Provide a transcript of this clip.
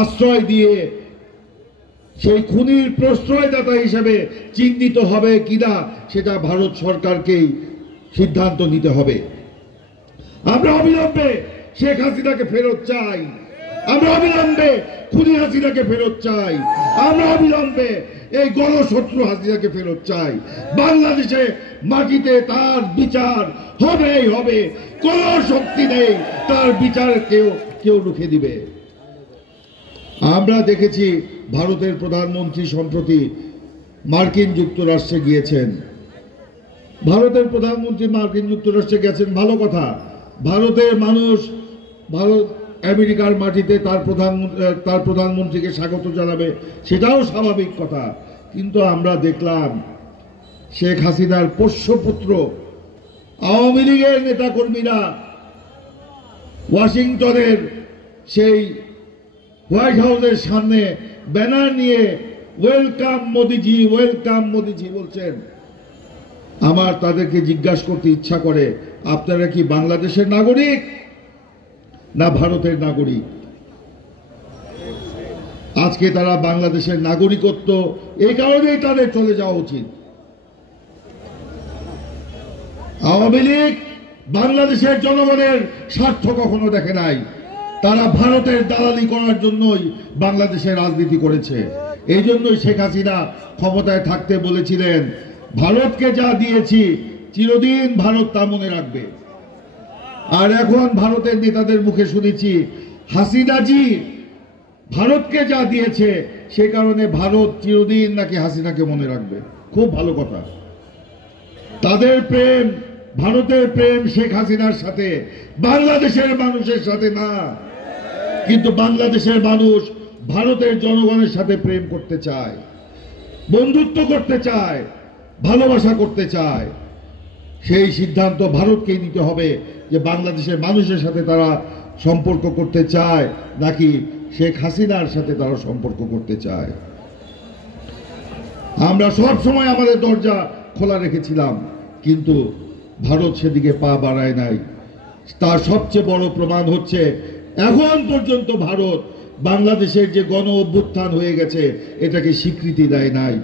আশ্রয় দিয়ে সেই খুনির প্রশ্রয়দাতা হিসেবে চিহ্নিত হবে কিনা সেটা ভারত সরকারকেই সিদ্ধান্ত নিতে হবে। আমরা অবিলম্বে শেখ হাসিনাকে ফেরত চাই, আমরা অবিলম্বে খুনি হাসিনাকে ফেরত চাই, আমরা অবিলম্বে এই গণশত্রু হাসিনাকে ফেরত চাই। বাংলাদেশে মাটিতে তার বিচার হবেই হবে, কোন শক্তি নেই তার বিচার কেউ রুখে দিবে। আমরা দেখেছি ভারতের প্রধানমন্ত্রী সম্প্রতি মার্কিন যুক্তরাষ্ট্রে গিয়েছেন। ভারতের প্রধানমন্ত্রী মার্কিন যুক্তরাষ্ট্রে গেছেন, ভালো কথা। ভারতের মানুষ আমেরিকার মাটিতে তার প্রধানমন্ত্রীকে স্বাগত জানাবে, সেটাও স্বাভাবিক কথা। কিন্তু আমরা দেখলাম শেখ হাসিনার পোষ্যপুত্র আওয়ামী লীগের নেতাকর্মীরা ওয়াশিংটনের সেই হোয়াইট হাউসের সামনে ব্যানার নিয়ে ওয়েলকাম মোদিজি, ওয়েলকাম মোদিজি বলছেন। আমার তাদেরকে জিজ্ঞাসা করতে ইচ্ছা করে, আপনারা কি বাংলাদেশের নাগরিক না ভারতের নাগরিক? আজকে তারা বাংলাদেশের নাগরিকত্ব, এই কারণেই তাদের চলে যাওয়া উচিত। আওয়ামী লীগ বাংলাদেশের জনগণের স্বার্থ কখনো দেখে নাই, তারা ভারতের দালালি করার জন্যই বাংলাদেশে রাজনীতি করেছে। এই জন্যই শেখ হাসিনা ক্ষমতায় থাকতে বলেছিলেন, ভারতকে যা দিয়েছি চিরদিন ভারত তা মনে রাখবে। আর এখন ভারতের নেতাদের মুখে শুনেছি হাসিনাজি ভারতকে যা দিয়েছে সে কারণে ভারত চিরদিন নাকি হাসিনাকে মনে রাখবে। খুব ভালো কথা। তাদের প্রেম, ভারতের প্রেম শেখ হাসিনার সাথে, বাংলাদেশের মানুষের সাথে না। কিন্তু বাংলাদেশের মানুষ ভারতের জনগণের সাথে প্রেম করতে চায়, বন্ধুত্ব করতে চায়, ভালোবাসা করতে চায়। সেই সিদ্ধান্ত ভারতকেই নিতে হবে যে বাংলাদেশের মানুষের সাথে তারা সম্পর্ক করতে চায় নাকি শেখ হাসিনার সাথে তারা সম্পর্ক করতে চায়। আমরা সব সময় আমাদের দরজা খোলা রেখেছিলাম, কিন্তু ভারত সেদিকে পা বাড়ায় নাই। তার সবচেয়ে বড় প্রমাণ হচ্ছে এখন পর্যন্ত ভারত বাংলাদেশের যে গণ অভ্যুত্থান হয়ে গেছে এটাকে স্বীকৃতি দেয় নাই।